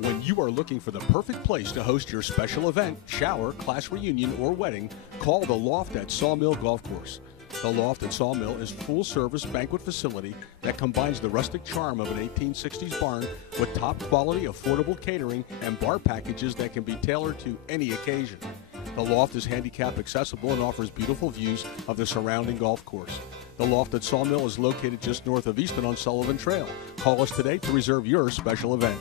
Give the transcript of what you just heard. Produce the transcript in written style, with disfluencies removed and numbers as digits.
When you are looking for the perfect place to host your special event, shower, class reunion, or wedding, call the Loft at Sawmill Golf Course. The Loft at Sawmill is a full-service banquet facility that combines the rustic charm of an 1860s barn with top-quality, affordable catering and bar packages that can be tailored to any occasion. The Loft is handicap accessible and offers beautiful views of the surrounding golf course. The Loft at Sawmill is located just north of Easton on Sullivan Trail. Call us today to reserve your special event.